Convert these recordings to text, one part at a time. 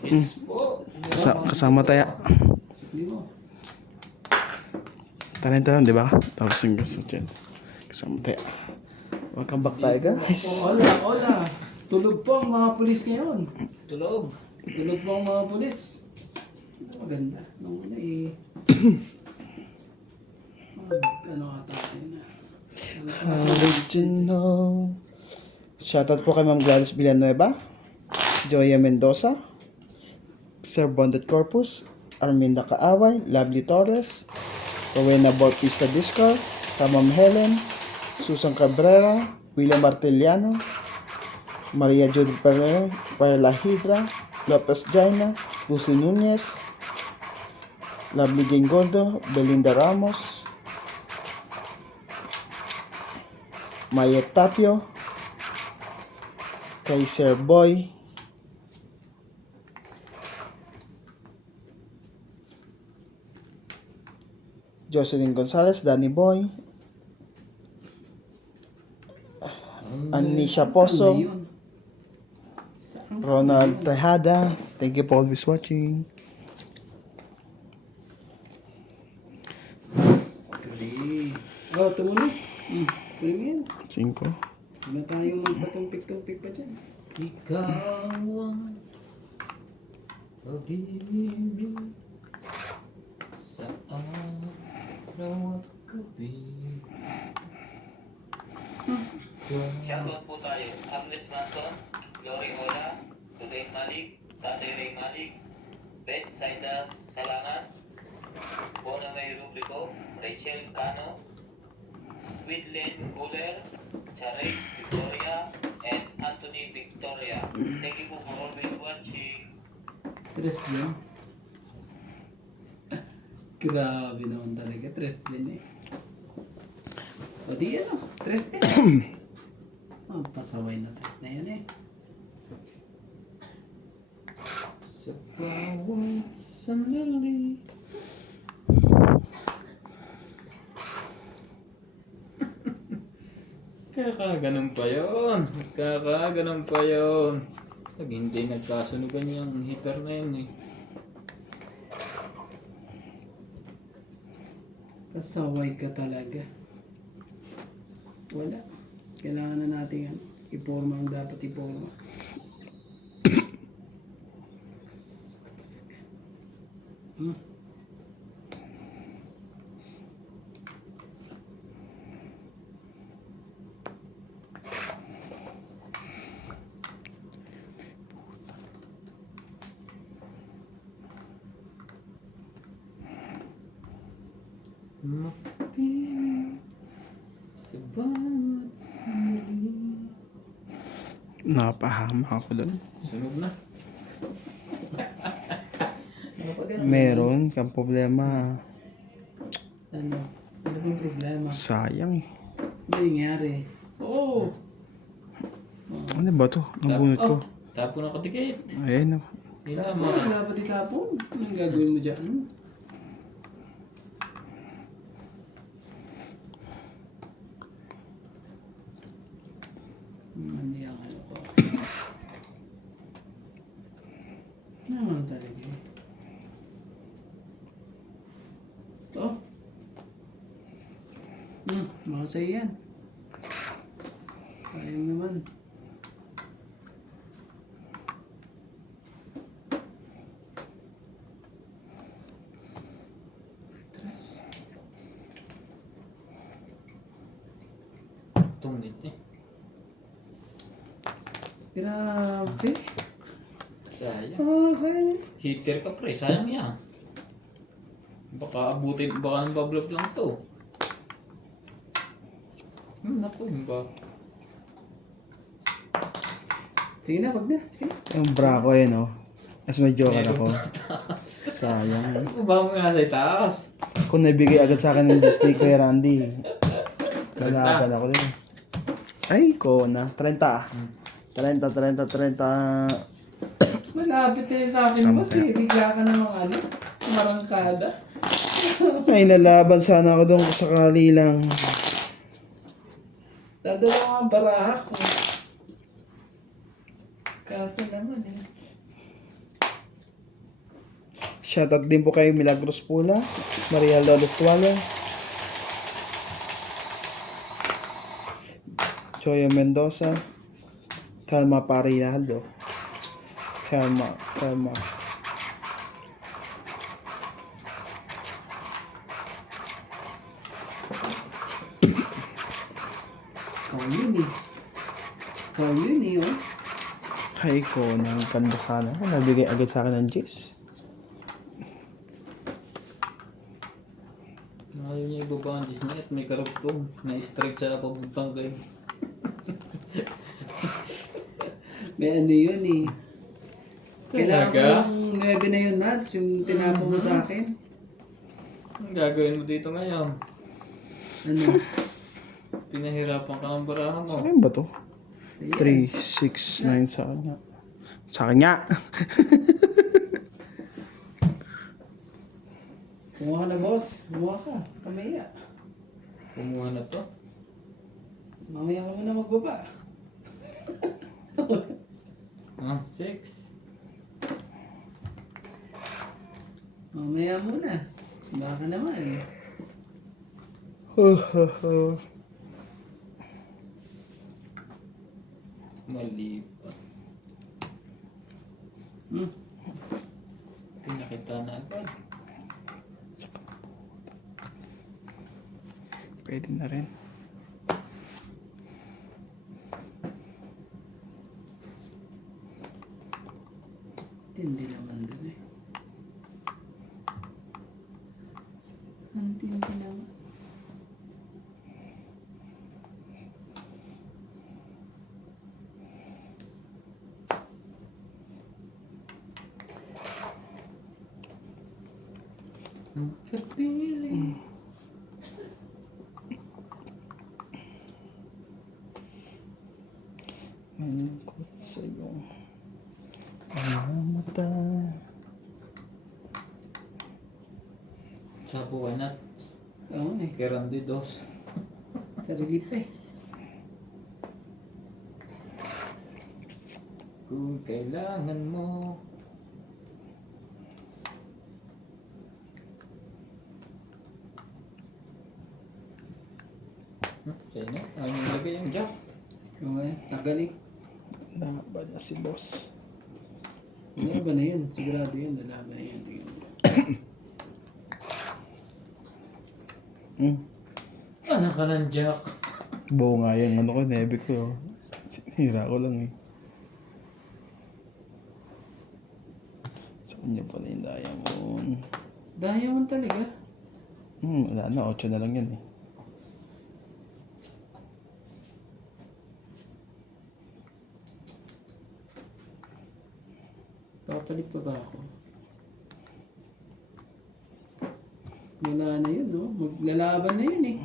Hits po. Kasama tayo. Hindi mo. Talenta lang, di ba? Tapos yung gusto dyan. Kasama tayo. Welcome back tayo, guys. Hola, hola. Tulog po ang mga pulis ngayon. Tulog. Tulog po ang mga pulis. Maganda. Nung una eh. Ano ata yun na. Original. Shoutout po kay Ma'am Gladys Villanueva, Joya Mendoza, Sir Bondet Corpus, Arminda Kaaway, Lovely Torres, Rowena Bautista Discar, Ma'am Helen, Susan Cabrera, William Martiliano, Maria Judith Perla Hidra, Lopez Jaina, Lucy Nunez, Lovely Jane Gordo, Belinda Ramos, Maya Tapio, kay Sir Boy, Jocelyn Gonzalez, Danny Boy, Anisha Poso, Ronald Tejada. Thank you for always watching. Oh, tumuloy. Premium. 5. Wala tayong magpatumpik-tumpik pa dyan. Ikaw ang pag-ibig sa araw at gabi. Shoutout po tayo. Agnes Manson, Glory Ola, Tuday Malik, Tatay Ray Malik, Beth Saida Salangan, Bona May Rubrico, Rachel Cano, Whitlen Cooler, Charis Victoria, and Anthony Victoria. Thank you po for always watching. Tres din. Grabe naman talaga. Tres din eh. O di ano. Tres din. Oh, pasaway na tres na yan eh. Sa bawat sandali. Kakaganon pa yun. Kakaganon pa yun. Pag hindi nagkasunugan yung hitter na yun eh. Pasaway ka talaga. Wala. Kailangan na natin ano, iporma ang dapat iporma. Mapipiling sa bawat sandali. Napahama ako doon. Sunog na. Ano pa ganun? Meron kang problema. Ano? Ano bang problema? Sayang eh. Ano nangyari? Oo. Ano ba to? Nabunot ko. Tapo na kadikit. Ayan na. Ilaman. Wala pa itapon. Anong gagawin mo dyan? Hindi ang ano ko. Naman talaga eh. Ito. Mga sa'yo yan. Sayang naman. Tungit eh. Grabe. Sayang. Okay. Hitter ka pre, sayang yan. Baka abutin, baka nang bablog lang to. Naku, yung ba? Sige na, wag na. Sige na. Yung bra ko yun, oh. As may joker ako. Sayang. Ano ba mo nasa itaas? Kung nabigay agad sa akin ng Disney ko Randy. Kalaban ako din. Ay, ko na. 30. 30. Malapit na yun sa akin mo. Bigla ka namang ano. Marangkada. Ay, nalaban sana ako doon sakali lang. Dadalawa ang baraha ko. Kaso naman eh. Shoutout din po kay Milagros Pula, Maria Lolos Tualo, Joya Mendoza, Thelma Parialdo, Thelma. Ikaw yun eh, oh. Hay ko, ng pandasana. Nabigay agad sa akin ng Jis. Ayaw niya ibaba ang Disney at may karugtong na straight sa pabuntang kayo. May ano yun eh. Kailangan ko Talaga? yung 9 na yun, Nats, yung tinapo mo sa akin. Anong gagawin mo dito ngayon? Ano? Pinahirapan ka ng barahan mo. Sa akin ba to? Sige. 3, 6, 9 sa kanya. Sa kanya. Kumuha ka na, boss. Kumuha ka. Kamaya. Kumuha na to. Mamaya ka muna magbaba. Ah, 6. Mamaya muna. Baka naman. Mali pa. Pinakita na agad. Pwede na rin. Tindi naman dun eh. Ang tindi naman. Kapiling. Malungkot sa iyong mga mata. Sapo ka na. Oo eh. Kerandi dos. Sarili pa eh. Kung kailangan mo. Sa'yo na. Ayaw niyo lagay yung jack. Okay. Tagal eh. Laban na si boss. Lalaban na yun. Sigurado yun. Lalaban na yun. Tingnan mo. Anak ka ng jack. Buo nga yun. Ano ko, nebe ko. Sinira ko lang eh. Sa kanya pala yung diamond. Diamond talaga. Wala na. 8 na lang yan eh. Papalit pa ba ako? Wala na yun, no? Maglalaban na yun eh.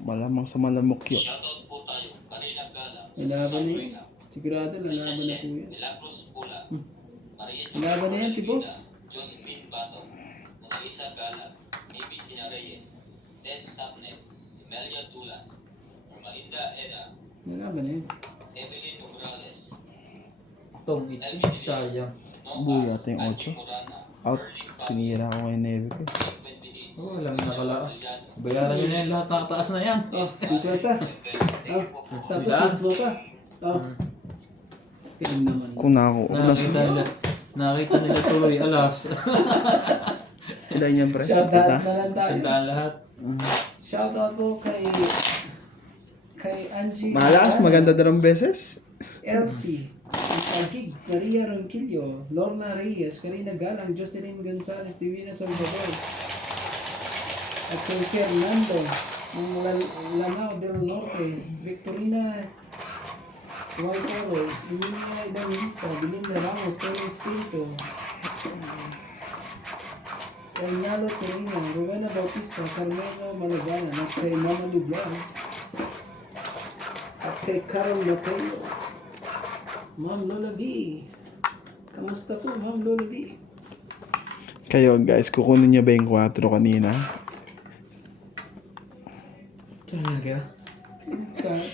Malamang sa malamok yun. Shoutout po tayo. Karina Gala. Lalaban na yun. Sigurado lalaban na po yan. Milagros Pula. Maria Lalaban na yan si boss. Josephine Bato. Mona Lisa Gala. Maybe Sina Reyes. Tess Sapnet. Emelia Dulas. Ermalinda Eda. Lalaban na yun. Evelyn Morales. Tong itim. Sayang. Buo yata yung 8. Out. Sinira ko ngayon nebe ko. Oh, walang nakala. Bayaran nyo na yan. Lahat nakataas na yan. Oh, 50. Oh, tapos sales mo pa. Oh. Tingnan naman. Kung Nakita nila tuloy. Alas. ilan yan pre? Shout out Kita? na lang tayo. Sandaan lahat. Shout out po kay Angie. Malakas, maganda dalawang beses. Elsie. Tagig, Maria Ronquillo, Lorna Reyes, Karina Galang, Jocelyn Gonzalez, Divina Salvador, at kay Fernando, ng Lanao del Norte, Victorina Guaytoro, Emilia Evangelista, Belinda Ramos, Tony Espiritu, Reynalo Torino, Rowena Bautista, Carmelo Malagana, at kay Mama Lublan, at kay Carol Mateo, Ma'am Lola B. Kamusta po, Ma'am Lola B? Kayo guys, kukunin niyo ba yung 4 kanina? Talaga?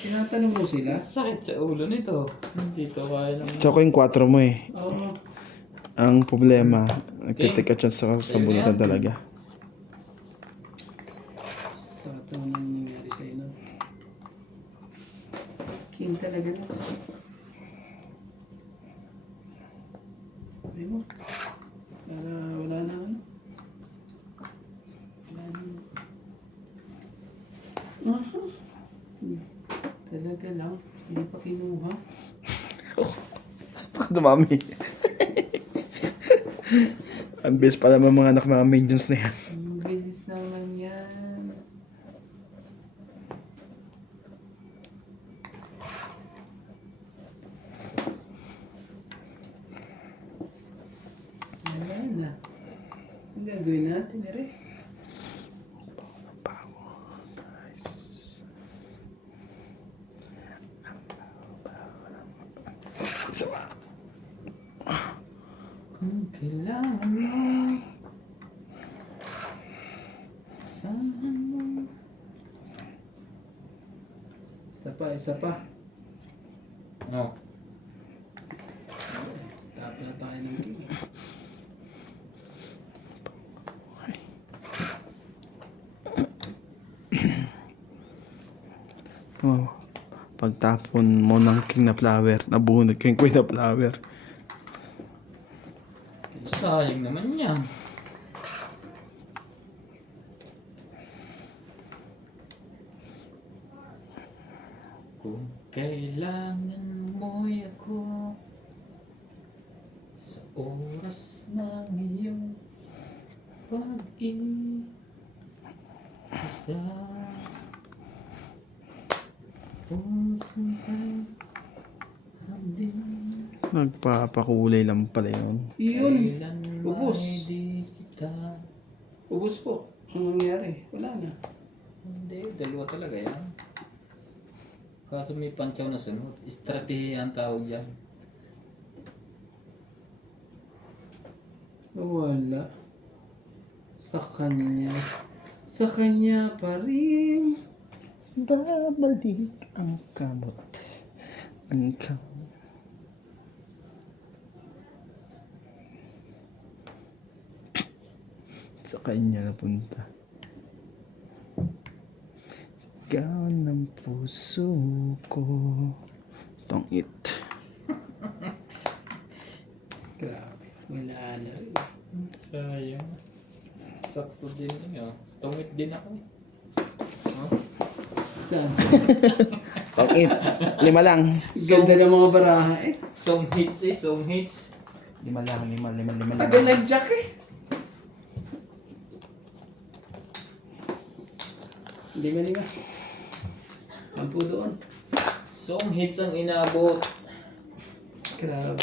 Tinatanong mo sila? Sakit sa ulo nito. Hindi to kaya naman. Tsaka yung 4 mo eh. Oo. Ang problema, Nagtitik ka sa bunutan talaga. Sa ito nang nangyari sa'yo nun. King talaga nun. Sabi mo. Para wala na ano. Wala na. Aha. Talaga lang. Hindi pa kinuha. Bakit dumami? Ang best pala mga anak mga minions na yan. Ang bilis naman yan. Wala na. Ang gagawin natin, ere. Kung kailangan mo, saan mo? Isa pa. Oh. Tapos na tayo ng king. Oh, pagtapon mo ng king na flower, nabunod king queen na flower. Sayang naman yan. Kung kailangan mo'y ako sa oras ng iyong pag-iisa, puso kang abdin. Nagpapakulay lang pala yun. Yun. Kailan Ubus. may di kita. Ubus po. Ang nangyari? Wala na. Hindi, dalawa talaga yan. Kaso may pantsaw na sunod. Estratehiya ang tawag yan. Wala. Sa kanya. Sa kanya pa rin. Babalik ang kamot. Ang kamot. Sa kanya napunta. Sigaw ng puso ko. Tongit. Grabe. Wala na rin. Sayang. Sakto din yun. Tungit din ako eh. Oh. Saan? Tongit. 5 lang. Ganda ng mga baraha eh. Song hits eh, song hits. 5 lang. 5 Tagal nag-jack eh. Lima. 10 doon. Song hits ang inaabot. Grabe.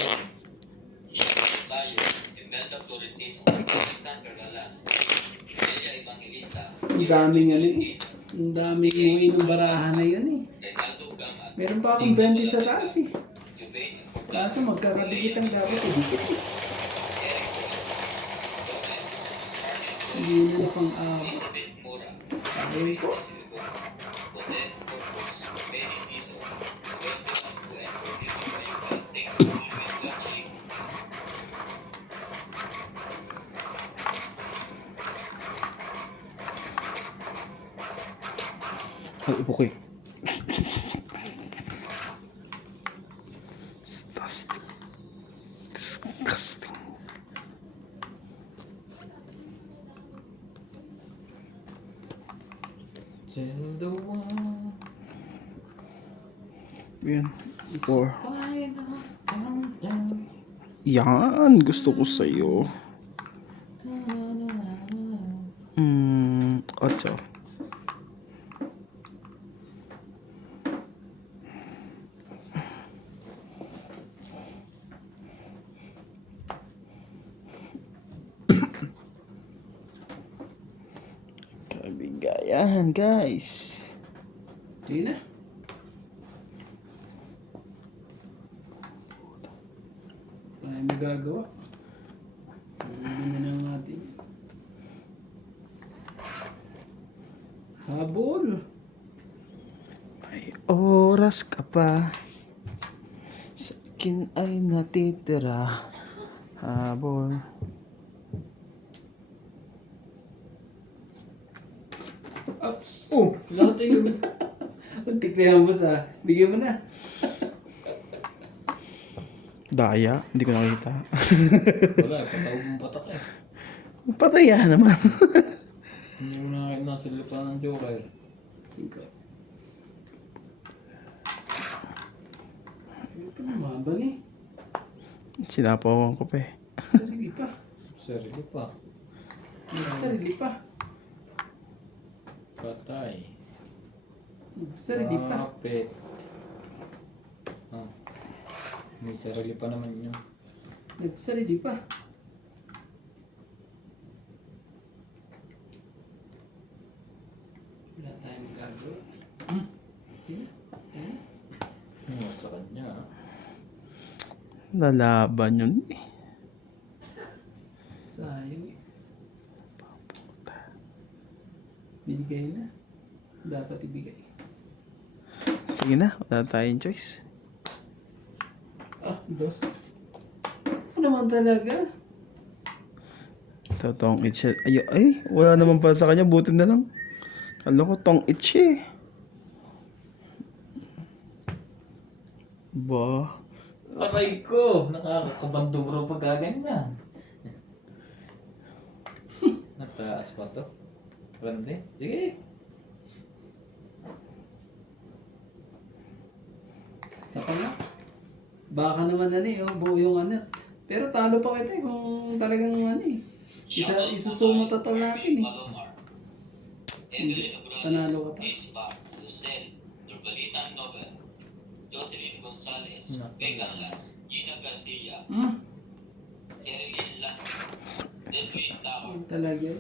Tayo, Imelda Florentino, Tristan Cardalas, Elia Evangelista, Ang daming ano eh. Ang daming way ng baraha na yun eh. Reynaldo Gam at Meron pa akong 20 sa taas eh. Jubain Kaso magkakadikit ang dapat eh. Dikit eh. Hindi na na pang Elizabeth Mora, Sabi ko. Jose Corpus, Benny Tiso, Wendy Pascu, and Rodrigo Bayubay. Thank you for watching. Ay, upo ko eh. Disgusting. Disgusting. Tell the one. Yan. 4. Why not come down? Yan. Gusto ko sa'yo. 8. Kabigayan, guys. Hindi na. Tayo magagawa. Ano na lang natin. Habol. May oras ka pa. Sa akin ay natitira. Habol. Ops! Oh! Lahat yun. Untik na yan, boss ah. Bigyan mo na. Daya, hindi ko nakita. Wala, patawag mong patak eh. Pataya naman. Hindi mo nakakit nasa lipa ng joker. 5. Ito na, mabal eh. Sinapawan ko pa eh. Sarili pa. Sarili pa. Sarili pa. Patay. Sarili pa. Kapit. Ah. May sarili pa naman yun. Sarili pa. Wala tayong magagawa. Sige. Sige. Sa kanya. Lalaban yun eh. Sayang eh. Binigay na. Dapat ibigay. Sige na, wala tayong choice. Ah, dos. Ano naman talaga? Ito, tong itch. Ay, wala naman pala sa kanya. Buti na lang. Alam ko, tong itch eh. Ba? Aray ko! Nakakabandubro pag gaganyan. Nataas pa to. Grande. Sige. Saka na. Baka naman buo yung anat. Pero talo pa kita kung talagang isusumo total natin eh. Hindi. Panalo ka pa. Lucel, Nurbalitan Nobel, Jocelyn Gonzalez, No. Megan Las, Gina Garcia, Sherilyn Las, Deswin Tao, Talaga.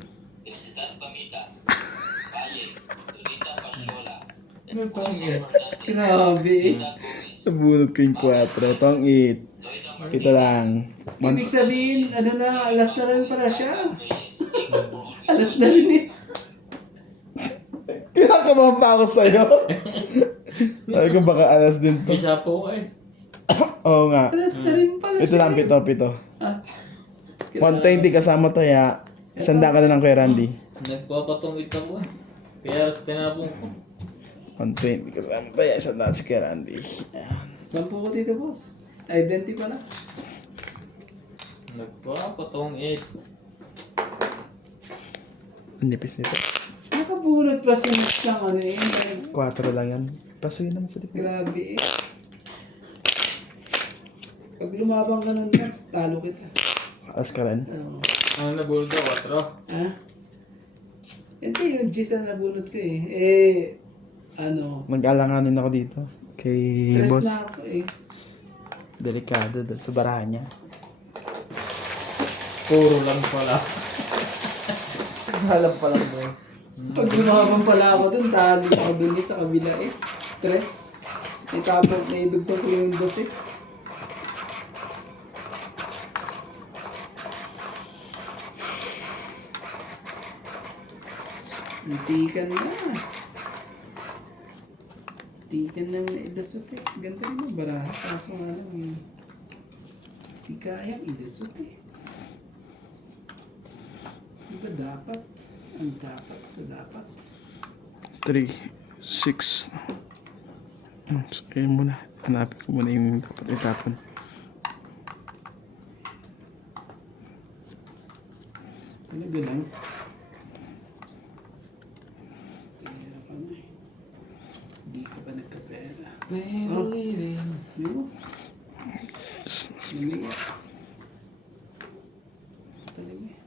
Felicidad Pamita, Valle, Lolita Pachola, Grabe eh. Rita Gomez, Nabunod ko yung 4. Tong it. Loida Pito lang. Ibig sabihin, alas na rin para siya. Martinez, Alas na rin eh. Kinakabahan pa ako sa'yo. Sabi ko baka alas din to. Isa po eh. Oo nga. Alas na rin pala Pito siya. lang, pito. Ah. 120 kasama taya. Sanda ka na ng Kuya Randy. Nagpapatungit ako eh. Kaya tinapong ko. 120 kasama taya. Sanda si Kuya Randy. Sampu ko dito, boss. Ay, 20 pala. Nagpapatungit. Ang nipis nito. Nakabunod pa siya ng eh. 4 lang yan. Pasuyin naman sa likod. Grabe eh. Pag lumabang ka ng next, talo kita. Alas ka rin. Oo. Ano nabulod ako? 4. Ha? Hindi, yung G's na nabunod ko eh. Mag-alanganin ako dito. Kay Stress boss. na ako eh. Delikado doon sa barahan niya. Puro lang pala. Alam pa lang mo. Pag lumabang pala ako dun, talo ako dun sa kabila eh. Stress. Itapon, naidugtong ko yung boss eh. Tikan na. Tikan na mga idasot eh. Ganda rin ang baraha. Kaso nga lang eh. Di kayang idasot eh. Diba dapat? Ang dapat sa dapat. 3, 6. Ayun muna. Hanapin ko muna yung dapat itapon. Ano ba lang? Pera pa na eh. Hindi ka pa nagkapera. Pero living. Di mo? Lumiyak. Talaga eh.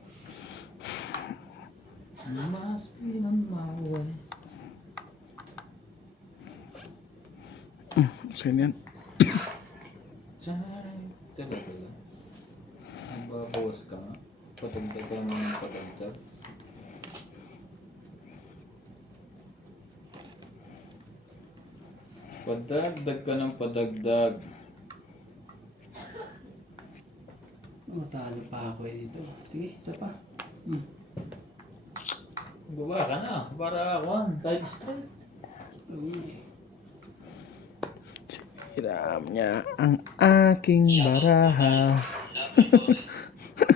Must be on my way. So yan. Talaga lang. Magbabawas ka nga. Patagdag ka naman ng patagdag. Padagdag ka ng padagdag. Matalo pa ako eh dito. Sige, isa pa. Baba ka na. Para ako. Times 3. Oo nga eh. Hiram niya ang aking baraha.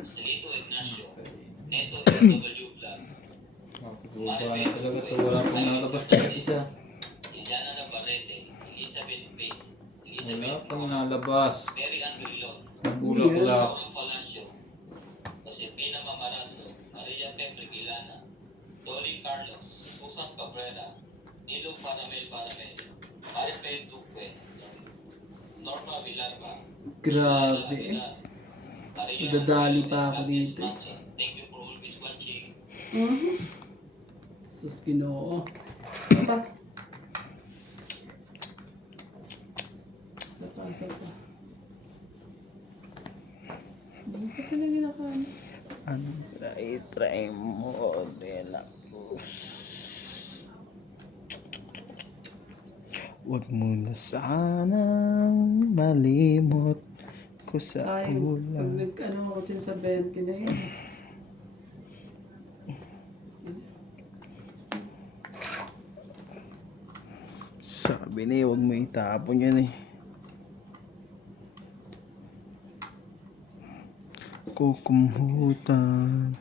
Celito Ignacio, Neto W. Vlog, Mapagbuba na talaga ito. Wala pong Cabrera, Nilo Paramel, Maripel Duque, Norma Villalba, Grabe eh. Nadadali pa ako dito eh. Thank you for always watching. Sus, Ginoo. Apa? Saka. Hindi ko talaga nakaano. Ano? Try mo. Huwag mo na sanang malimot ko sa Sayang, pag ulan. nag-ano ako dyan sa 20 na yun. Sabi niya, huwag mo itapon yan eh. Kukumutan.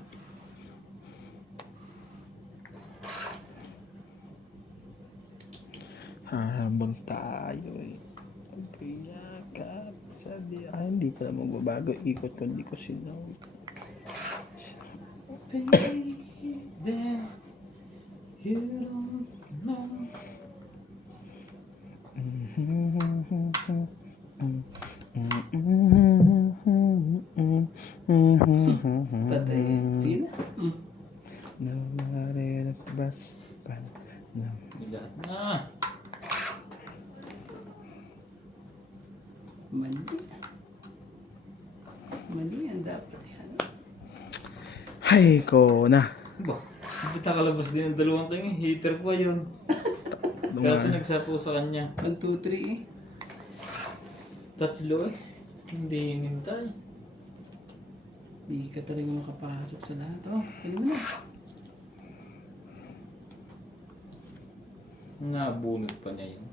Habang tayo eh. Pagkayakap sa di... hindi pala magbabago. Ikot kundi ko sinaw. Baby, you don't know. Patay. Sige na. Nawari at bas pa na. Lahat na. Mali yan dapat yan. Ay, ko na. Ba? Hindi takalabas din ang dalawang king. Hater pa yun. Kaso nagsapo sa kanya. 1, 2, 3 eh. Tatlo eh. Hindi hinintay. Hindi ka talaga makapasok sa lahat. Oh, ano mo na? Nabunot pa niya yun.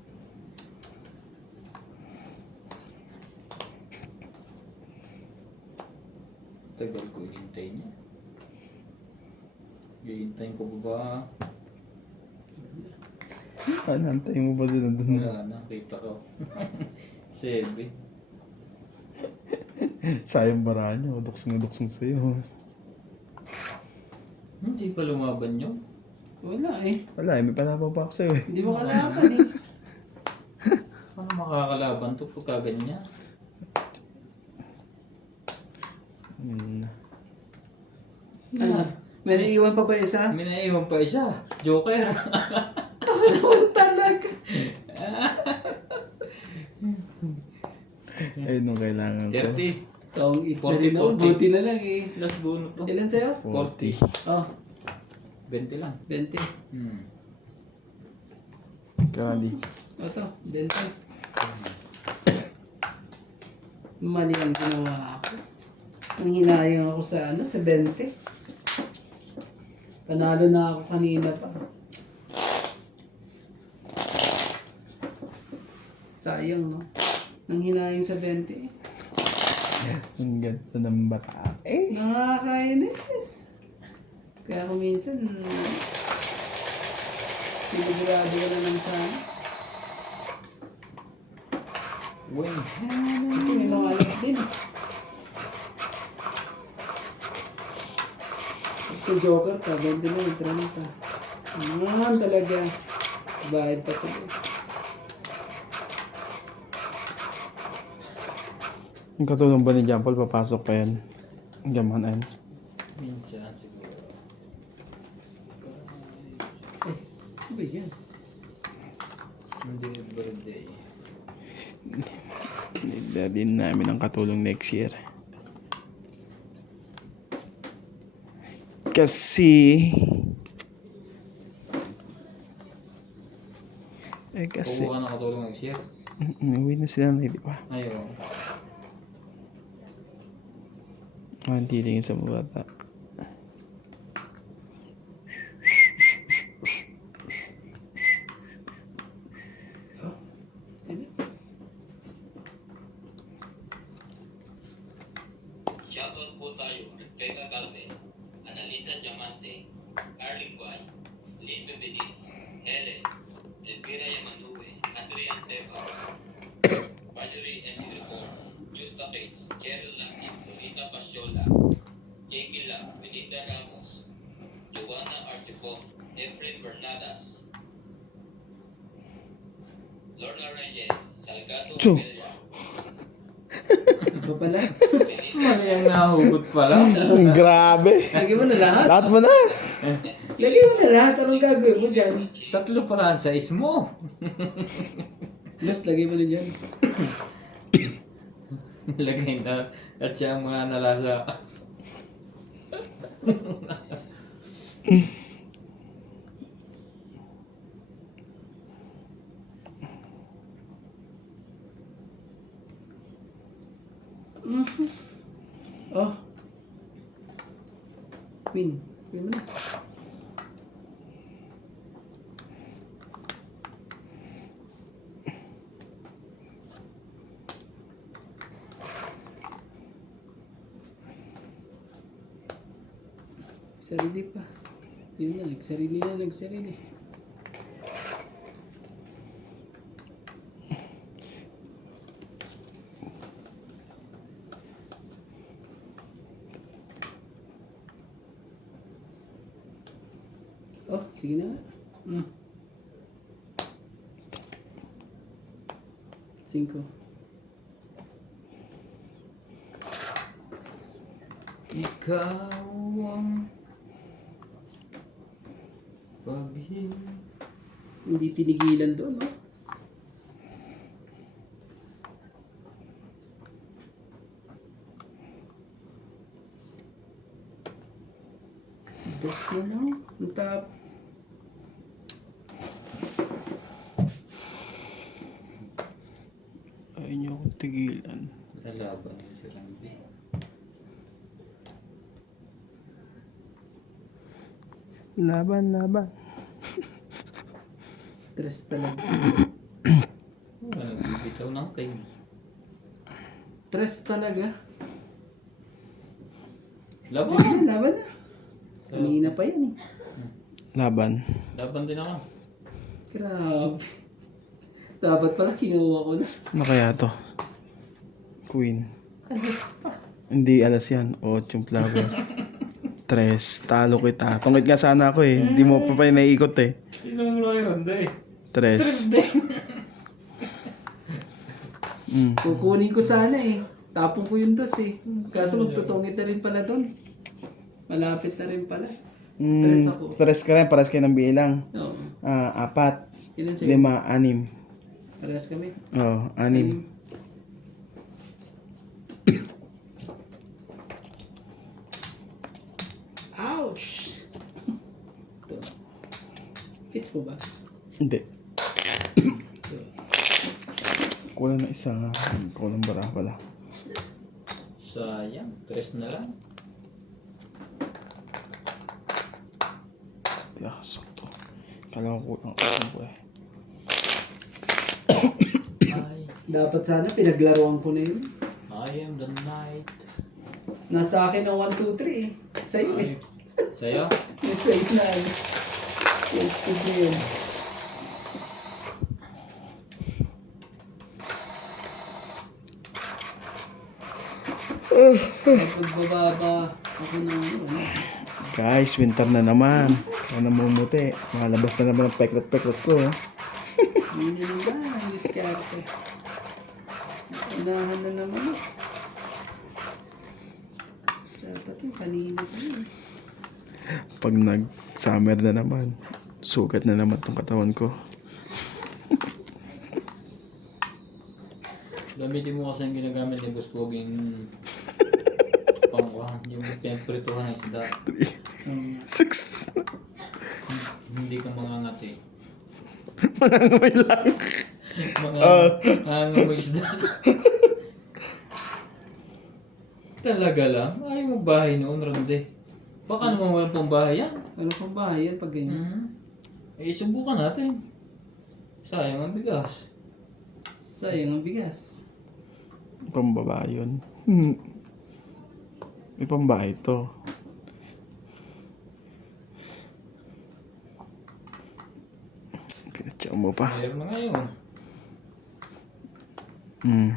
Tagal ko hinintay niya. Hihintayin ko ba? Anantay mo ba doon? Wala na, kita ko. 7. Sayang bara niyo. Duksong sa'yo. Hindi pa lumaban yun. Wala eh. Wala, may panabaw pa ako sa'yo eh. Hindi mo kalaban eh. Paano makakalaban to pagka ganyan? Ano? May naiiwan pa ba isa? May naiwan pa isa. Joker. Ano talaga? Ayun nung kailangan ko. 30. Taong 40, rin ako. 40. Buti na lang eh. Last bunot to. Ilan sa'yo? 40. Oh, 20 lang. 20. Kandi. Ito, 20. Mali ang ginawa ako. Nang hinayang ako sa sa 20. Panalo na ako kanina pa. Sayang, no? Nang hinayang sa 20. Ang ganda ng bata. Eh. Nakakainis. Kaya kung minsan, sinigurado ka na lang sana. Win. Kasi may mga alas din. Sa Joker ka, 20 na, 30. Naman talaga. Bayad pa tuloy. Ang katulong ba ni John Paul, papasok pa yan. Ang gamahan. Minsan siguro. Ano ba yan? Hindi birthday. Nila din namin ang katulong next year. Kasi Kukuha ka na katulong next year. uwi na sila na, di ba? Ayaw. Ang titingin sa mga bata. Shoutout po tayo, Rebecca Galvez, Analisa Diamante, Arling Guay, Lynn Benitez, Helen, Elvira Yamanue, Andrea Anteva, Marjorie MC Report, Justa Cates, Cheryl Lasis, Rita Pasyola, Jake La, Belinda Ramos, Joanna Arcipon, Efren Bernadas, Lorna Reyes, Salgado Tsu. Villa, Ito pala. Mali ang nahugot pala. Grabe. Lagyan mo na lahat. Lahat mo na. Lagyan mo na lahat. Anong gagawin mo dyan? Tatlo pala ang size mo. Mas, lagyan mo na dyan. Lagay na at siya ang mga nalasa. Oh. Queen. Queen mo na. Sarili pa. Yun na, nagsarili. Oh, sige na nga. 5. Ikaw ang paghin. Hindi tinigilan doon, no? Dos na lang. Ang tap. Ayaw niyo akong tigilan. Lalaban niya si Randy. Laban. Tres talaga. Wala nagbibitaw ng king. Tres talaga. Laban. Sige na, laban na. Kanina pa yan eh. Laban. Laban din ako. Grabe. Dapat pala kinuha ko na. Ano kaya to? Queen. Alas pa. Hindi alas yan. 8 flower. 3. Talo kita. Tungkit nga sana ako eh. Hindi mo pa pa naiikot eh. Sino mo na yun, Day? 3. Kukunin ko sana eh. Tapon ko yung dos eh. Kaso magtutungit na rin pala doon. Malapit na rin pala. Tres ako. 3 ka rin. Paras kayo ng bilang. Oo. 4. Ilan sa'yo? 5. 6. Parehas kami. Oh, 6. Ouch! Ito. Hits mo ba? Hindi. Kulang na isa nga. Kulang bara pala. Sayang, 3 na lang. Yeah, sakto. Kala ko kulang isa po eh. Ay, Dapat sana pinaglaruan ko na yun. I am the night. Nasa akin ang 1, 2, 3 eh. Sa'yo eh. Sa'yo? Nasa iyo na eh. Wasted na yun. Pagbababa ako na ano. Guys, winter na naman. Kaya namumuti. Malabas na naman ang peklot-peklot ko. Hindi na ang diskarte. Unahan na naman. Dapat yung kanina pa yun. Pag nag-summer na naman, sugat na naman tong katawan ko. Gamitin mo kasi yung ginagamit ni Boss Poging pangkuhan, yung pinagprituhan ng isda. 6. Hindi ka mangangati. Mangangamay lang. Mangangamoy isda. Talaga lang? Ayaw mo bahay noon, Randy. Baka naman walang pang bahay yan. Ano pang bahay yan pag ganyan? Eh, subukan natin. Sayang ang bigas. Sayang ang bigas. Pambabae yun. May pambahay to. Pinatsaw mo pa. Mayroon na ngayon. Mm.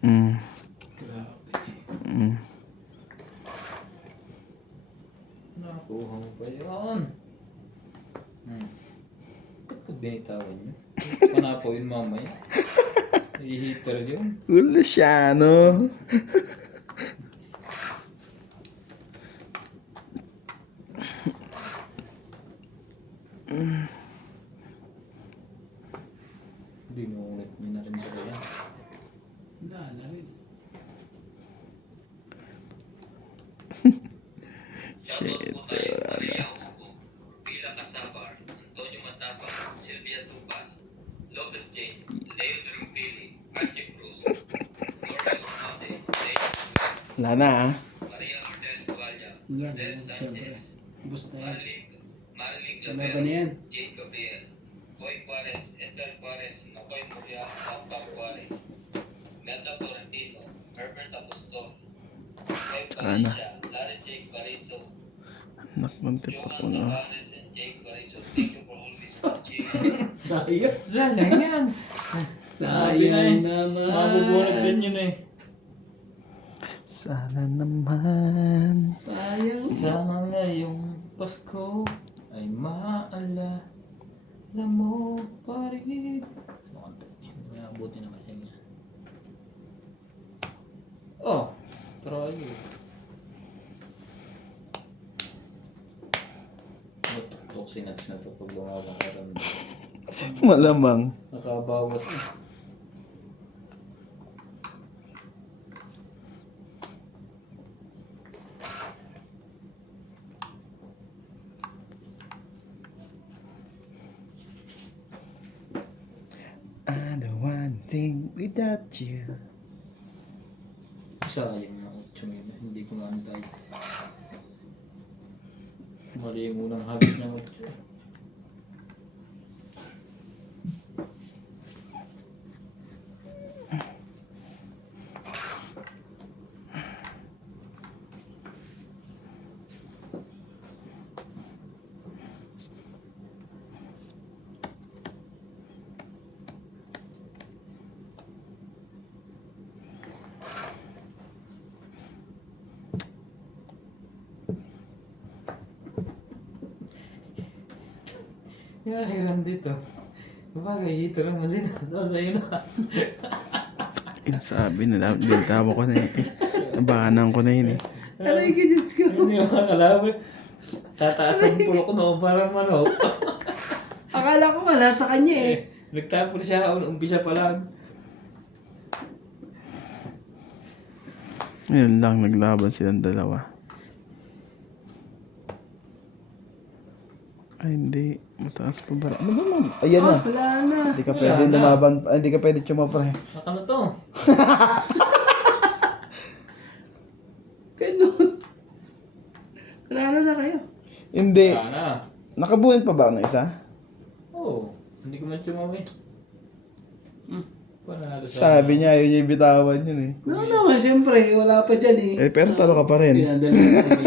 Mm. Grabe. Mm. Nakuha mo pa yun. Ba't ko binitawan niyo? Panapo yun mamaya. I-heater yun. Luciano. Dinunit niya na rin sila yan. Wala na rin. Shit. Maria Hugo, Pila Casabar, Antonio Matapang, Silvia Tupas, Lopez Jane, Leo Rimpili, Archie Cruz, Lourdes Mate, Wala na ah. Maria Lourdes Valla, Wala na Lourdes yan, siyempre. Sanchez, Bus na yan. Marilyn Wala ba na Gabriel, yan? Jane Gabriel, Boy Juarez, Esther Juarez, Makoy Muria, Papa Juarez, Ganda Florentino, Herbert Apostol, Mike Ano? Valencia, Larry Jake Bariso, Nakuntip ako Johan na. Tavares and Jake Bariso. Thank you for always watching. Sayang. Sayang yan. Sayang naman. Mabubunot din yun eh. Sana naman. Sayang. Sana ngayong Pasko ay maalala mo pa rin. May abuti naman sa inyo. Oh, try it. Matutok sinats na to pag lumabang ka rin. Malamang. Nakabawas na. I don't want to think without you. Sayang na 8 yun. Hindi ko maantay. Mali yung unang habit ng 8. Hiram dito. Bagay, ito lang kasi nasa sa'yo na. Sabi na, bintawa ko na eh. Nabahanan ko na yun eh. Aray ko, Diyos ko. Hindi mo makakalaban. Tataas ang pulo ko noon parang manok. Akala ko nga, nasa kanya eh. Nagtapos siya, umpisa pa lang. Ngayon lang, naglaban silang dalawa. Ay, hindi. Mataas pa ba? Ano ba man? Ayan na. Wala na. Hindi ka Wala pwede na. lumaban. Ay, hindi ka pwede tsumapre. Saka na to. Ganun. Wala na kayo. Hindi. Wala na. Nakabuhin pa ba ako ng isa? Oo. Hindi ko man tumawin. Hmm. Panalo Sabi niya, ayaw niya ibitawan yun eh. No naman, siyempre. Wala pa dyan eh. Eh, pero talo ka pa rin. Pinadala mo kami.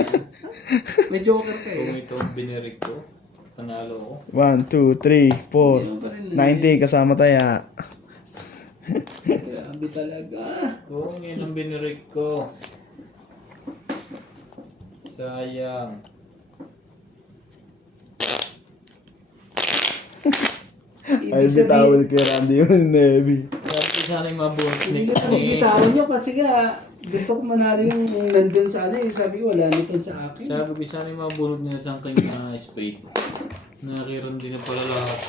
May joker ka Kung eh. ito binirig ko, panalo ko. 1, 2, 3, 4. 90 kasama taya. Grabe talaga. Kung yun ang binirig ko. Sayang. Ay, Ibig bitawan sabihin, kay Randy yun, Nevi. Sabi ko sana yung mabuhat hindi ka bitawan nyo kasi nga gusto ko manalo yung nandun sa ano eh. Sabi ko wala nito sa akin. Sabi ko sana yung mabunod nila sa aking spade. Nakiran din na pala lahat.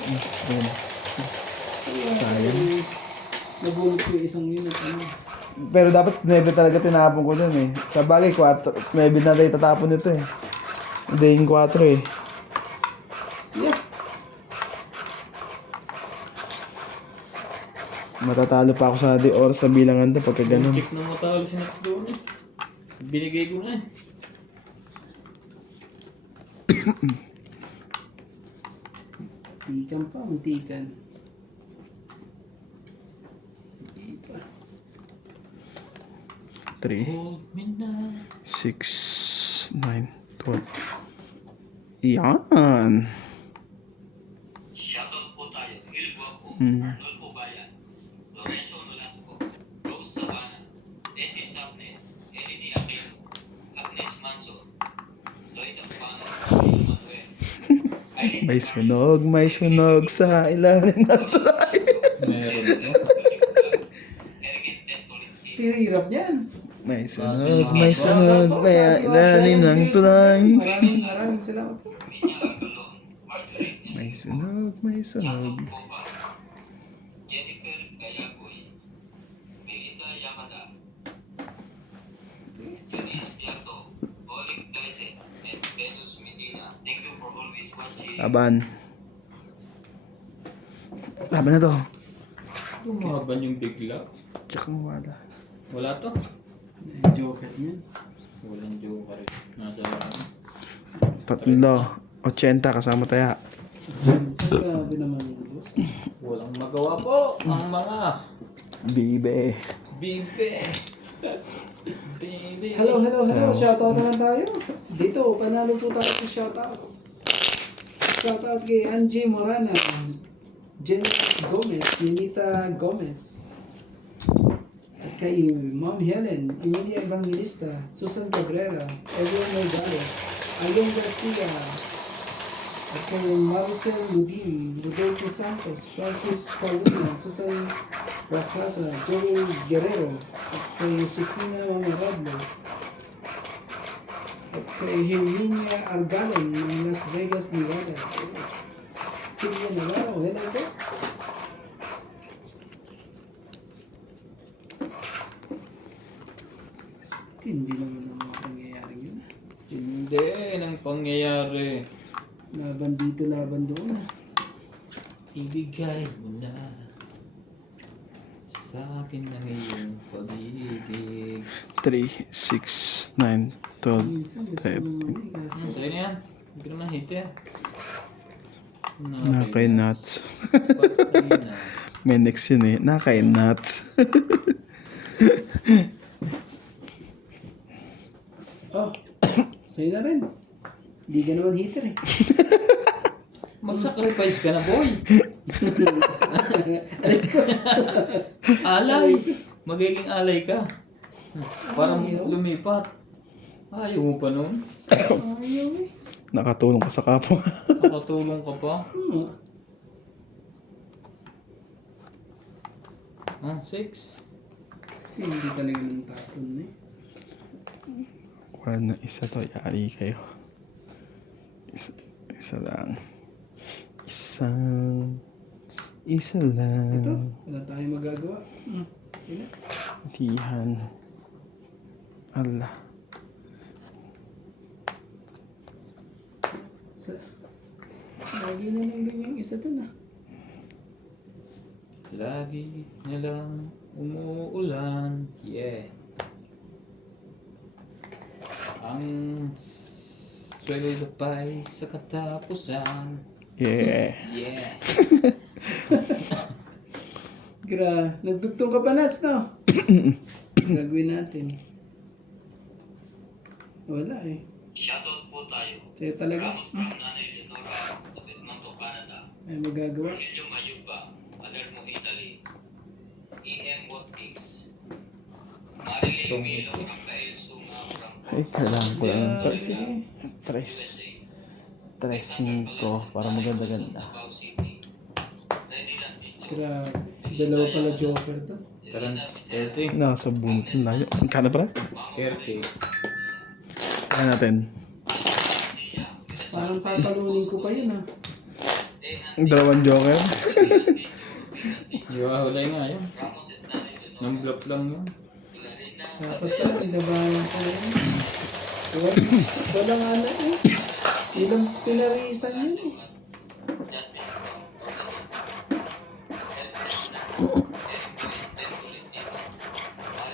Sayang. Nabulot ko yung isang unit. Ano. Pero dapat 9 talaga tinapon ko dun eh. Sa bagay, 9 na tayo tatapon nito eh. Hindi yung 4 eh. Yeah. Matatalo pa ako sa oras na bilangan to pagka ganun. Check na matalo si Nats doon eh. Binigay ko na eh. Tikan pa, muntikan. Hindi pa. 3, Hold me now. 6, 9, 12. Yan. Shoutout po tayo. Will Guapo, Mm. Arnold Obayan, Lorenzo Nolasco, Rose Sabana, Desi Sabnes, Eleni Aquino, Agnes Manso, Lloyd Aquano, Manuel, Aileen May sunog sa ilalim ng tulay. May sunog, may ilalim ng tulay. Maraming salamat po. May sunog, may sunog. Jennifer Gayagoy, Melinda Yamada, Janice Piato, Oleg Crescent, and Venus Medina. Thank you for always watching. Laban. Laban na to. Lumaban yung bigla. Tsaka wala. Wala to. Joker niyan. Walang joker. Nasa 3.80 kasama taya. Grabe naman yung boss. walang magawa po ang mga Bibe. bibe. Bibe. Hello. Shoutout naman tayo. Dito, panalo po tayo sa shoutout. Shoutout kay Angie Morana, Jenny Gomez, Ninita Gomez, at kay Ma'am Helen, Emilia Evangelista, Susan Cabrera, Edwin Morgales, Alon Garcia, at kay Maricel Ludin, Rodolfo Santos, Francis Paulina, Susan Racasa, Joel Guerrero, at kay Sifina Mamarablo, at kay Herminia Argalon ng Las Vegas, Nevada. Kaya Navarro, hello po. Hindi naman ang mga pangyayaring yun. Hindi nang pangyayari. Laban dito, laban doon. Ibigay mo na sa akin ang iyong pag-ibig. 3, 6, 9, 12. Minsan gusto mo naman kaso. Sa'yo na yan. Hindi ko naman hit yan. Nakay nuts. Patay na. May next yun eh. Nakay nuts. Oh, sa'yo na rin. Hindi ka naman hitter eh. Mag-sacrifice ka na, boy. Alay. Magiging alay ka. Para lumipat. Ayaw mo pa nun. Ayaw eh. Nakatulong ka sa kapwa. Nakatulong ka pa. 6. Hindi talaga ng tapon eh. Wala na isa to. Yari kayo. Isa lang. Isa Ito, lang. wala tayong magagawa. Sino? Tihan. Allah. Lagi na lang din yung isa dun ah. Lagi na lang umuulan. Yeah. Ang swelo pa'y sa katapusan. Yeah. Yeah. Nagdugtong ka pa, Nats, no? Gagawin natin. Wala eh. Shoutout po tayo. Sa'yo talaga. Ramos from Nanay Leonora, Edmonton, Canada. Ay magagawa. Emilio Mayuba, Palermo, Italy. EM Watkins. Marilyn Milo, Rafael Suma from Ay, kailangan ko lang ng Sige. 3.5 para maganda-ganda. Davao City. Nedilan Video. Grabe. Dalawa pala joker to. 30. Nasa bunot ng layo. Ang kana para? 30. Kaya natin. Parang tatalunin ko pa yun ah. Dalawang joker. Iwahulay nga yun. Nang-block lang yun. Dapat pala, nilabanan ko na yun. Walang ano eh. Ilang pinarisan yun eh.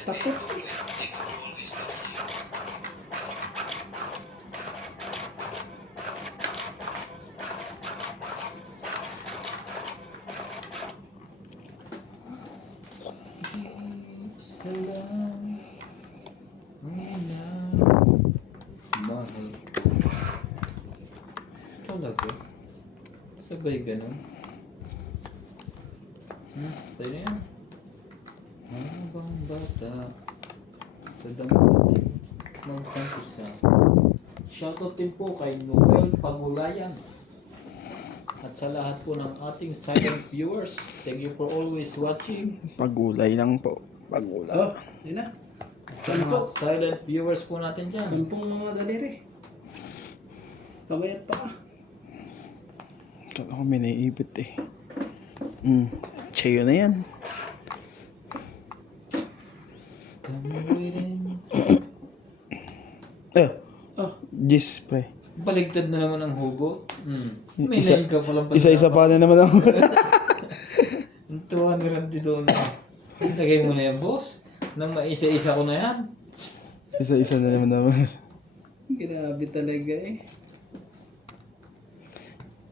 Takot. Salam. Mahal. Talaga? Sabay ganun? Tayo na yan. Habang bata sa damating magkampisa. Shoutout din po kay Noel Pagulayan. At sa lahat po ng ating silent viewers, thank you for always watching. Pagulay lang po. Pagulay. Oh, yun na. Sa mga silent viewers po natin dyan. 10 mga daliri. Kamayat pa ka. Kala ko may naiipit eh. Chayo na yan. Oh, Gis, pre. Baligtad na naman ang hugot. May Isa- nahiga pa lang Isa-isa pa na naman ako. Ang tuwa ni Randy doon. Lagay mo na yan, boss. Nang maisa-isa ko na yan. Isa-isa na naman. grabe talaga eh.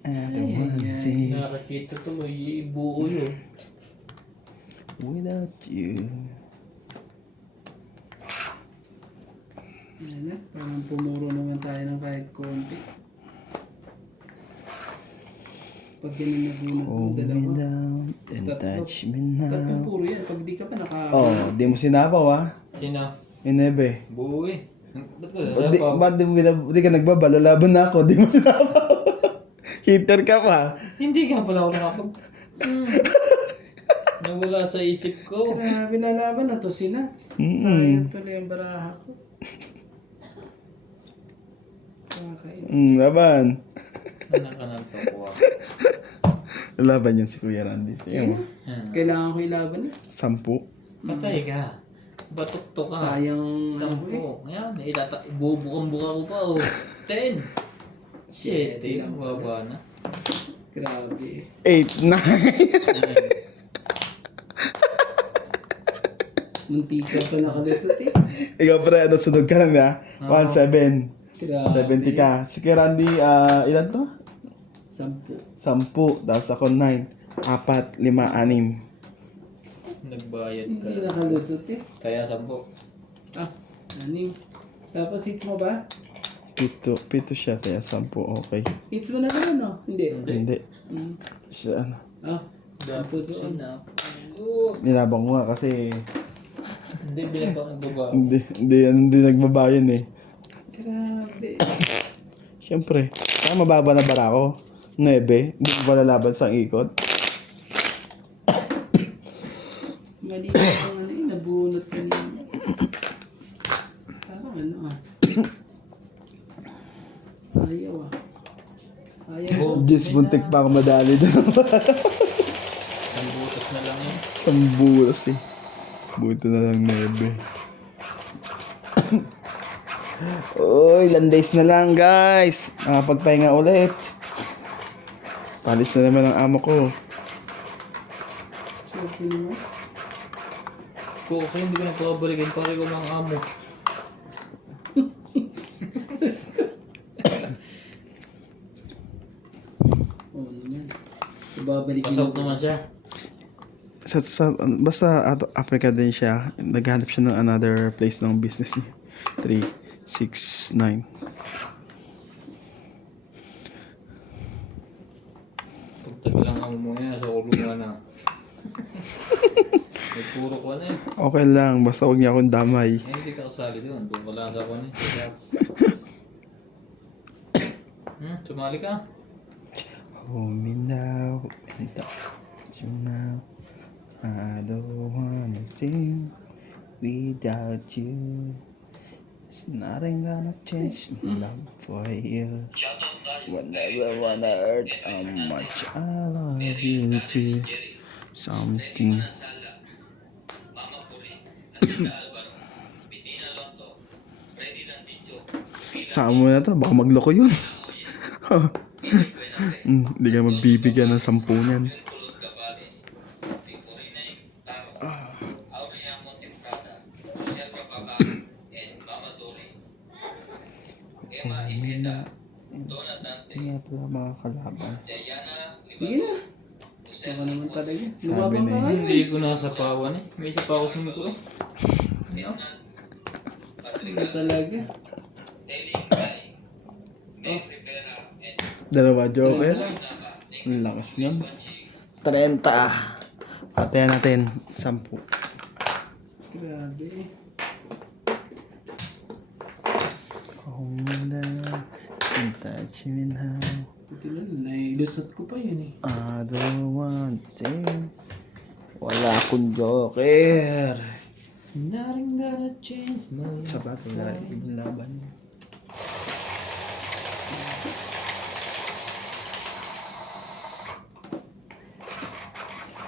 Nakakita tuloy, buo yun. Without you. Yan na, parang pumuro naman tayo ng kahit konti. Pag ganun na bunot Hold ng me dalawa. down and touch me now. Tatlong puro yan, pag di ka pa Oh, di mo sinapaw ah. Sino? Inebe. Buo eh. Ba't ba Di, sasapaw? ba't di ka nagbaba? Lalaban na ako. Di mo sinapaw. Hitter ka pa. Hindi nga pala ako nakapag... Nawala sa isip ko. Grabe lalaban na to si Nats. Sayang tuloy ang baraha ko. Kakain. Laban. Anak ka ng tokwa. Laban yan si Kuya Randy. Tingnan mo. Kailangan ko ilaban na. 10. Patay ka. Batok-tok ka. Sayang ano ko eh. 10. Ayan, ibubukang-buka ko pa oh. 10. 7. Ang baba na. Grabe. 8, 9. Muntika pa nakalusot eh. Ikaw pre, ano, sunog ka lang na? 1-7. Grabe. 70 ka. Si Kuya Randy, ilan to? 10. 10. Tapos ako 9. 4, 5, 6. Nagbayad ka. Hindi nakalusot eh. Kaya 10. Ah, aning. Tapos hits mo ba? Pito siya, kaya 10. Okay. Hits mo na naman no? Hindi. Hindi. Hmm. Siya, ano. Ah, dapat doon. Nilabang ko nga kasi Hindi, bilang ka nagbaba. hindi nagbabayan eh. Grabe. Siyempre, kaya mababa na bara ako. 9, hindi ko ba lalaban sa ikot? Mali ang ano eh, nabunot ka niya. Parang ano ah. Ayaw ah. Ayaw Oh. boss. Just buntik pa ako madali doon. Ang butas na lang yun. Sambulas eh. Buto na lang 9. Uy, ilang days na lang guys. Nakapagpahinga ulit. Palis na naman ang amo ko. Swerte naman. Kung kasi hindi ko nagpapabalikin, pare ko mga amo. Oo naman. Ibabalik Pasok naman siya. Basta Africa din siya. Naghanap siya ng another place ng business niya. 3, 6, 9. Pagtabi lang amo mo yan, sa kulungan na. May puro ko na eh. Okay lang, basta huwag niya akong damay. Eh, hindi ka kasali doon. Doon ka lang sa ko na eh. Sumali ka. Hold me now and touch you now. I don't wanna think without you. There's nothing gonna change my love for you. Whenever wanna hurt how much I love you too. Something. Saan mo na to? Baka magloko yun. Hindi ka mabibigyan ng 10 niyan. Hindi pala mga kalaban. Sige na. Baka naman talaga. Sabi Lumabang na ka nga. Hindi ko nasapawan eh. May isa pa ako sumiko eh. Hindi talaga. Dalawa joker. Ang lakas nun. 30. Patayan natin. 10. Grabe. Oh, and touch me now. Buti na, nailusot ko pa yun eh. I don't want to. Wala akong joker. Nothing gonna change my Sa bagay, wala rin ibang laban.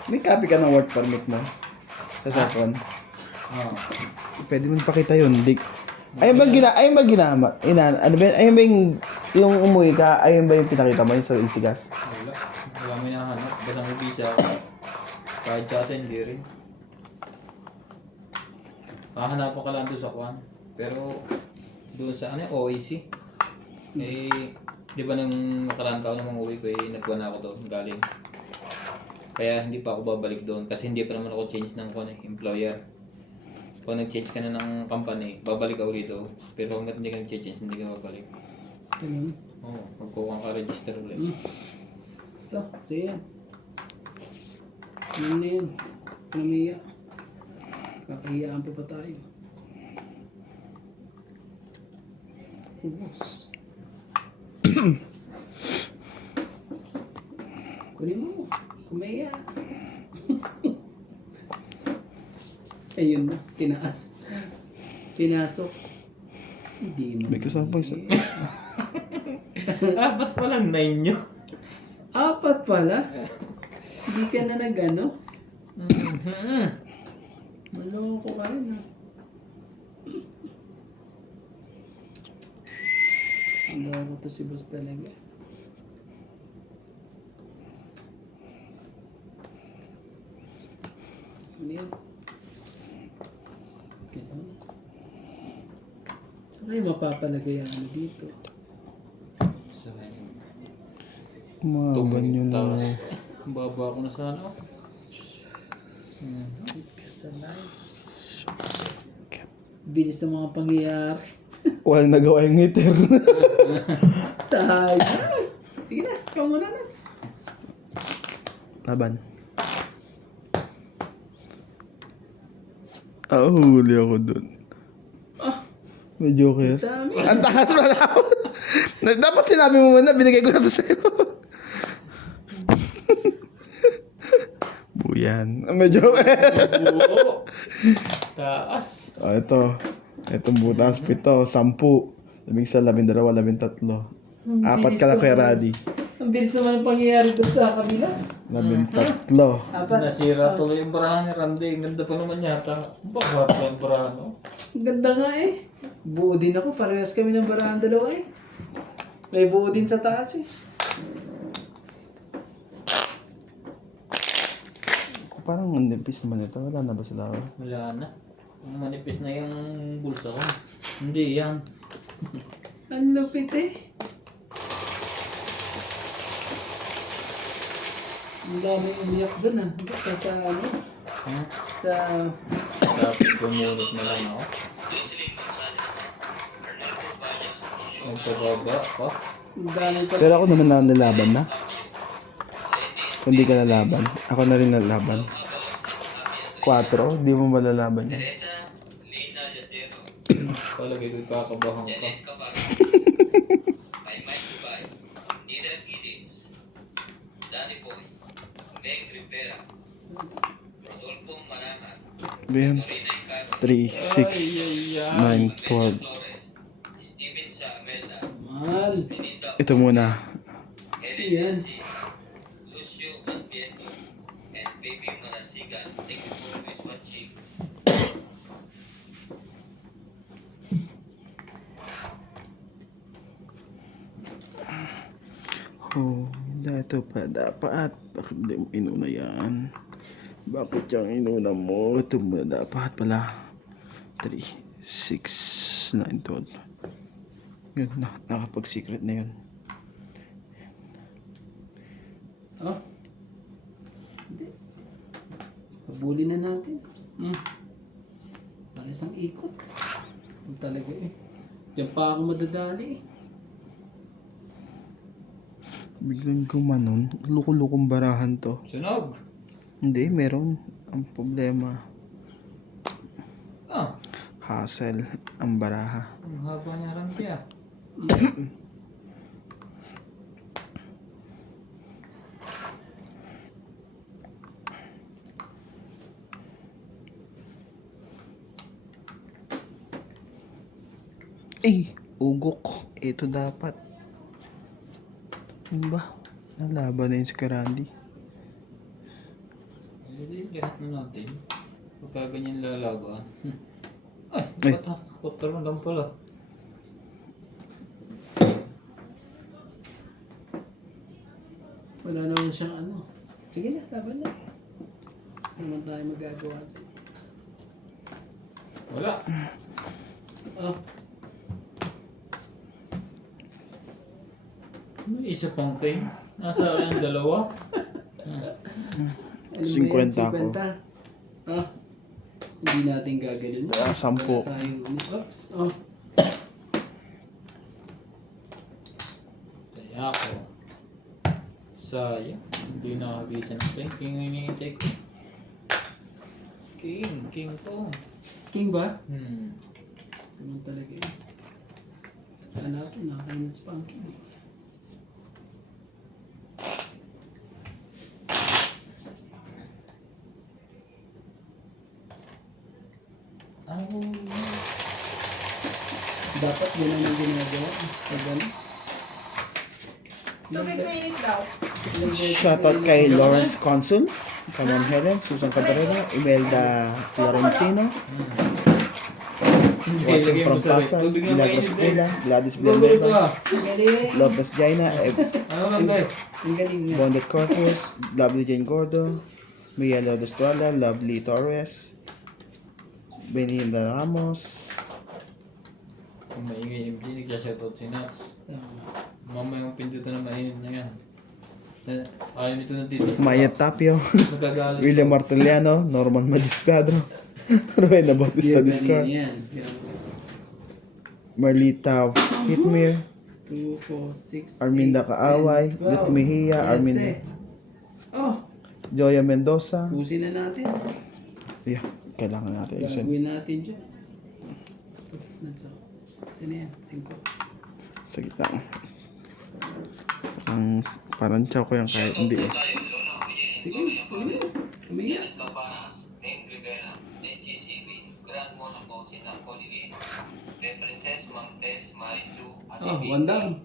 May copy ka ng work permit mo sa cellphone. Oh. Pwede mo pakita yun. Ayun ba ginama? Ano ba? Ayun ba yung umuwi ka? Ayun ba yung pinakita mo yung sa Isigas? Wala. Wala mo hinahanap. Basta may visa ako. Kahit sa atin, hindi rin. Mahanapan ka lang doon sa kwan. Pero doon sa OAC. Eh, di ba nung nakaraan taon namang uwi ko nagkuhan ako doon galing. Kaya hindi pa ako babalik doon kasi hindi pa naman ako change ng employer. Kung nag-change ka na ng company, babalik ka ulit doon. Pero hanggat hindi ka nag-change, hindi ka babalik. Ganun. Oo, magkukuha ka register ulit. Ito, sige yan. Yun na yun. Namiya. Kakahiyaan pa pa tayo. Kubos. Kunin mo. Kumiya. Ayun na. Tinaas. Pinasok. Hindi mo. May kasama isa. Ba't palang 9 nyo? 4 pala? Hindi ka na nag-ano? Maloko ka rin ha. Maloko to si boss talaga. Ano yan? Ito. Saan kayo mapapalagay ang ano dito? Umaban yun na. Ang baba ko na sana. Kasalanan. Bilis ng mga pangyayari. Walang nagawa yung heater. Sayang. Sige na, ikaw muna, Nats. Laban. Huli ako dun. May joker. Dami. Ang taas pala ako. Dapat sinabi mo muna, binigay ko na to sa'yo. Buyan. May joker. Oo. Taas. Ito. Itong butas, 7, 10. 11, 12, 13. 4 ka na, Kuya Radi. Ang bilis naman ang pangyayari doon sa kabila. 13. Nasira tuloy yung barahan ni Randy. Ang ganda pa naman yata. Bakit yung barahan, no? Ang ganda nga eh. Buo din ako. Parehas kami ng barahan dalawa eh. May buo din sa taas eh. Parang nipis naman ito. Wala na ba sila? Wala na. Manipis na yung bulsa ko. Hindi yan. Ang lupit eh. Ang dami umiyak doon ah. Sa ano? Ha? Sa... Tapos bumunot na lang ako. Magpababa pa. Ang dami pa. Pero ako naman na nalaban na. Kung di ka nalaban, ako na rin nalaban. 4, di mo malalaban yan. Palagay ko kakabahan ka. May Mike Dubai, Nidal Giddings, Danny Boy, Meg Rivera, Rodolfo Manaman, Ayan. Torina Carlos, 3, 6, 9, 12. Flores, Steven Samelda, Mahal. Belinda Ito muna. Helen Yan. Yasi, Lucio Adviento, and Baby Manasigan. Thank you for always watching. Oh, ito pa dapat. Bakit di mo inuna yan? Bakit yung inuna mo? Ito muna dapat pala. 3, 6, 9, 12. Yun na, nakapag-secret na yun. Oh. Hindi. Pabuli na natin. Para isang ikot. Ang talaga eh. Diyan pa ako madadali eh. Biglang gumanon. Luko-lukong barahan to. Sunog! Hindi, meron. Ang problema, Ah! hassle ang baraha. Ang haba niya Randy ah. ugok. Ito dapat. Ano ba? Nalaban na yun si Karandi. Hindi, lahat na natin. Pagka ganyan lalaban. Ay, Ay. ba't nakakaroon lang pala? Wala naman siyang ano. Sige na, laban na. Ano naman tayo magagawa dyan? Wala. Oh, May isa pang king. Nasa akin ang dalawa. ano 50 ako. 50? Ah, hindi natin gaganin. 10. Wala tayong ano. Oops, oh. Kaya ako. Sayang. Hindi nakakagisa ng king. King ang hinihintay ko. King to. King ba? Ganun talaga yun. Hanapin, nakakainits pa ang king. Oh. Dapat ganun ang ginagawa. Pag ano? Tubig mainit daw. Shoutout kay Lawrence Consul, Camon Helen, Susan Cabrera, Imelda Florentino, Joaquin from Pasay, Milagros Pula, Gladys Villanueva, Galing! Lopez Jaina, Ano lang tayo? Ang galing nga. Bondet Corpus, Lovely Jane Gordo, Miguel Odestrada, Lovely Torres, Beninda Ramos, Kung maingay MG, nagsashoutout si Nats. Mamaya yung pindutan na mainit na yan. Ayaw nito ng titis. Maya Tapio, Nagagalit. William Martiliano, Norman Magiscadro, Rowena Bautista Yan, Discard, ganun yan. Marlita Hitmir, 2, 4, 6, Arminda Kaaway, Ruth Mejia, Arminda, Oh, Joya Mendoza. pusin na natin. Yeah, kailangan natin ayusin. Gagawin natin dyan. That's all. Sino yan? 5. Sa gitna. Parang chow ko yan kahit hindi eh. Sige, pwede. Umiyak. Cabanas, Name Rivera, NGCB, Grand Monaco, Sinacolini, The Princess Montes, Marichu, Oh, 1 down.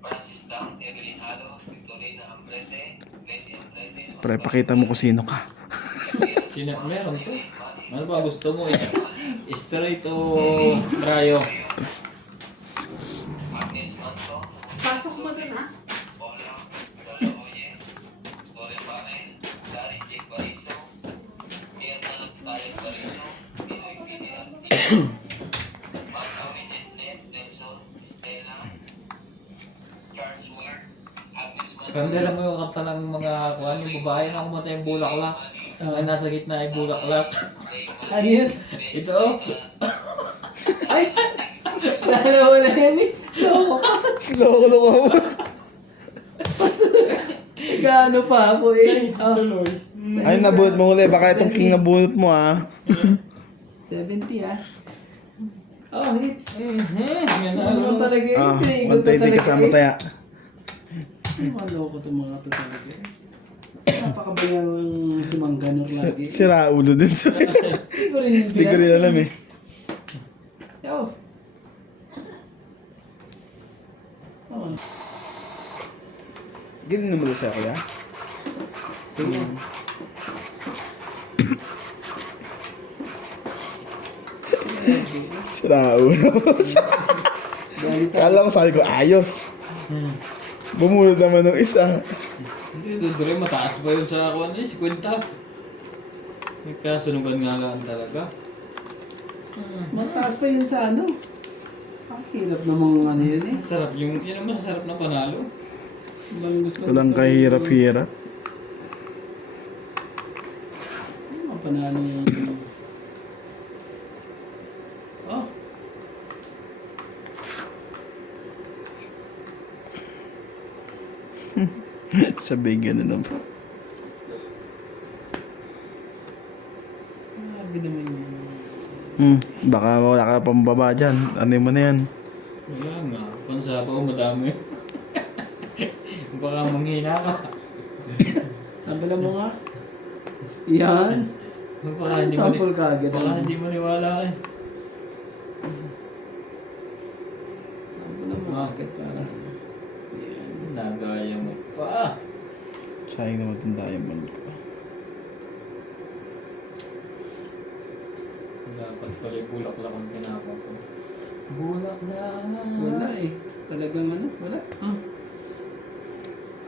Francis Dang, Evelyn Halo, Victorina Ambrete, Betty Ambrete, Pre, pakita mo kung sino ka. Meron to. Ano ba gusto mo? Straight o rayo? Agnes Manto, Pasok mo dun ah. Ola, Lola Oye, Dore Pare, Dari Jake Bariso, Mirna Tayo Bariso, Pinoy Pinian, Marco Net, Nelson, Stella, Charles Ward, Agnes Manto, Kandila mo yung kanta ng mga kuhan yung babae na kumanta yung bulaklak. Ang nasa gitna ay bulaklak. Ano yun? Ito oh. Ay! Lalo mo na yan eh. No. Slow ko. Gaano pa ako eh. Oh, Tuloy. Ay, nabunot mo huli. Baka itong king nabunot mo ah. 70 ah. Oh, hits. Yan na. Ano mo talaga yun? Ah, Ikot ko 120 talaga kasama eh. taya. Maloko itong mga to talaga eh. Napakabayang si Mang Ganor lagi. Sira ulo din sa Hindi ko rin Hindi ko rin alam eh. Yo. Oh. Ganun naman sa kuya. Sira ulo. Galit ako. Kala ko sabi ko ayos. Bumunod naman ng isa. Hindi, Dudre, mataas pa yun sa kuhan niya, 50. Nagkasunugan nga lang talaga. Mataas pa yun sa ano. Ang hirap namang ano yun eh. Sarap yung, yun ang masasarap na panalo. Walang gusto. Walang kahirap-hirap. Ano ang panalo yung... Oh. Sabi ganun naman. Grabe naman yun. Baka wala ka pang baba dyan. Ano mo na yan? Wala nga, pansapa ko madami. Baka manghina ka. Sabi mo nga. Yan. Baka hindi mo Sample ka agad. Baka hindi mo niwala eh. agad para. Yan. Nagaya mo pa. Sayang naman itong diamond ko. Dapat pala yung bulak-lak ang pinapa ko. Bulak na. Wala eh. Talagang ano, wala.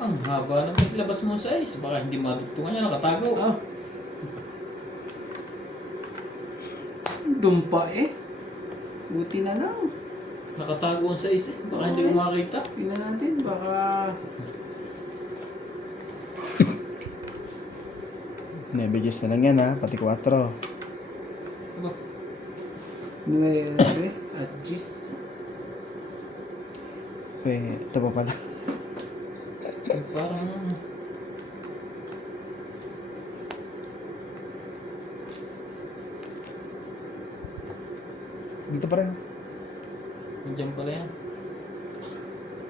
Ang haba naman ilabas mo sa size. Baka hindi madugtungan niya, nakatago. Ah. Dumpa eh. Buti na lang. Nakatago ang size eh. Baka hindi ko makakita. Tingnan natin, baka... Nebigis na lang yan ha, pati 4. Aba, 9 at 10. Ito pa pala. parang... Dito pa rin. Nandiyan pala yan.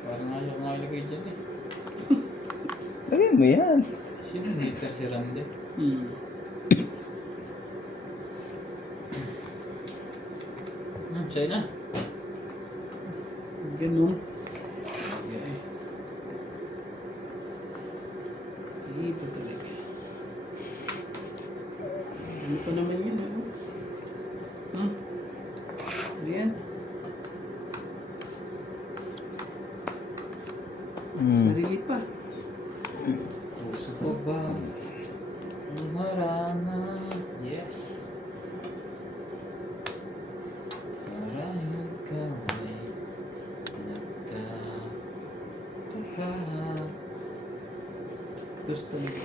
Parang ayaw nga ilagay dyan eh. Lagyan mo yan. Sino dito si Randy? Sa'yo na. Ganun. Okay. Iba talaga. Ano pa naman yun, ano? Ano yan? Sarili pa. Puso ko ba? Marana. Yes. Marahil ikaw ay nagtataka. Tapos talaga.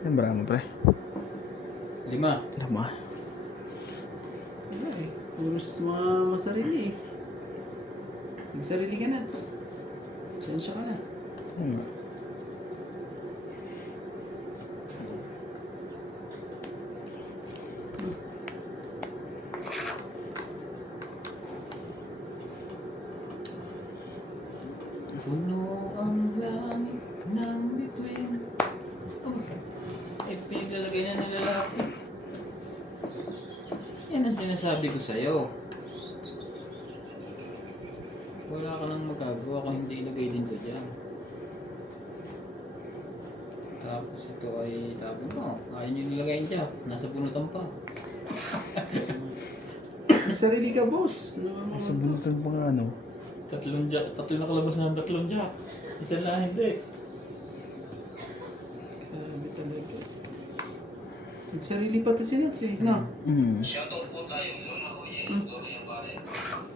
Yan, marami pre. 5. Lama. Wala eh. Puros mga masarili eh. Magsarili ka, Nats. Sensya ka na. Puno ang langit ng bituin. Oh, pinaglalagay na ng lalaki. Yan ang sinasabi ko sa'yo. Wala ka nang magagawa kung hindi ilagay din to dyan. Tapos ito ay tapon mo. Ayaw nyo nilagay dyan. Nasa punutan pa. Magsarili ka, boss. Sa bunutan pa nga ano. Tatlo nakalabas ng 3 jack. Isa lang hindi. Grabe talaga. Magsarili pa to si Nats eh. No? Shoutout po tayo, Lola Oye, Lola Yambare,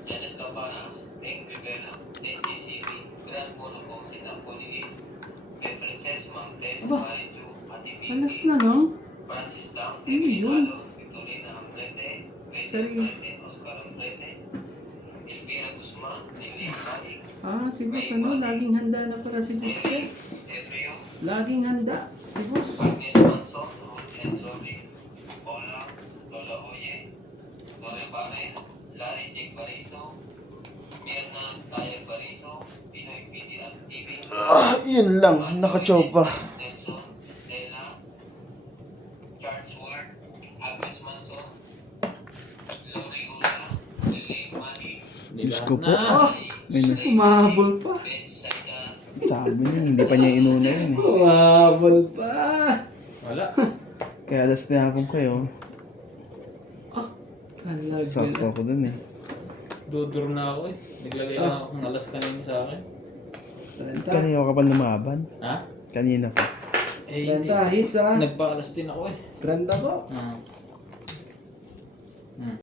Janet Cabanas, Eng Rivera, NGCB, Grand Bono po si Napoli, kay Princess Ma'am Tess, Aba. Marijo, Ati Alas Vicky, na, no? Francis Dam, Ano Emily yun? Galo, Victorina Ambrete, Pedro Sorry. Ambrete, Oscar Ambrete, Elvira Guzman, Lilian Balik, Ah, si boss ano? Laging handa na para si boss ko. Ebrio, Laging handa. Si boss. Agnes Manson, Ruth and Lori, Ola, Lola Oye, Lore Bare, Larry Jake Bariso, Mirna Tayo Bariso, Pinoy PDR TV, Yun lang, nakachopa. Nelson, Stella, Charles Ward, Agnes Manson, Lori Ula, Lily Mani, Diyos ko po. Oh, umahabol pa. Ben Saida, Sabi niya, hindi pa niya inuna yun eh. Umahabol pa. Wala. Kaya alas na hapon kayo. Talaga. Sakto ako dun eh. Dudur na ako eh. Naglagay lang ako ng alas kanina sa akin. 30. Kanina ka pa lumaban. Ha? Kanina pa. Eh, hindi. 30 hits ah. Nagpa-alas din ako eh. 30 po. Ah.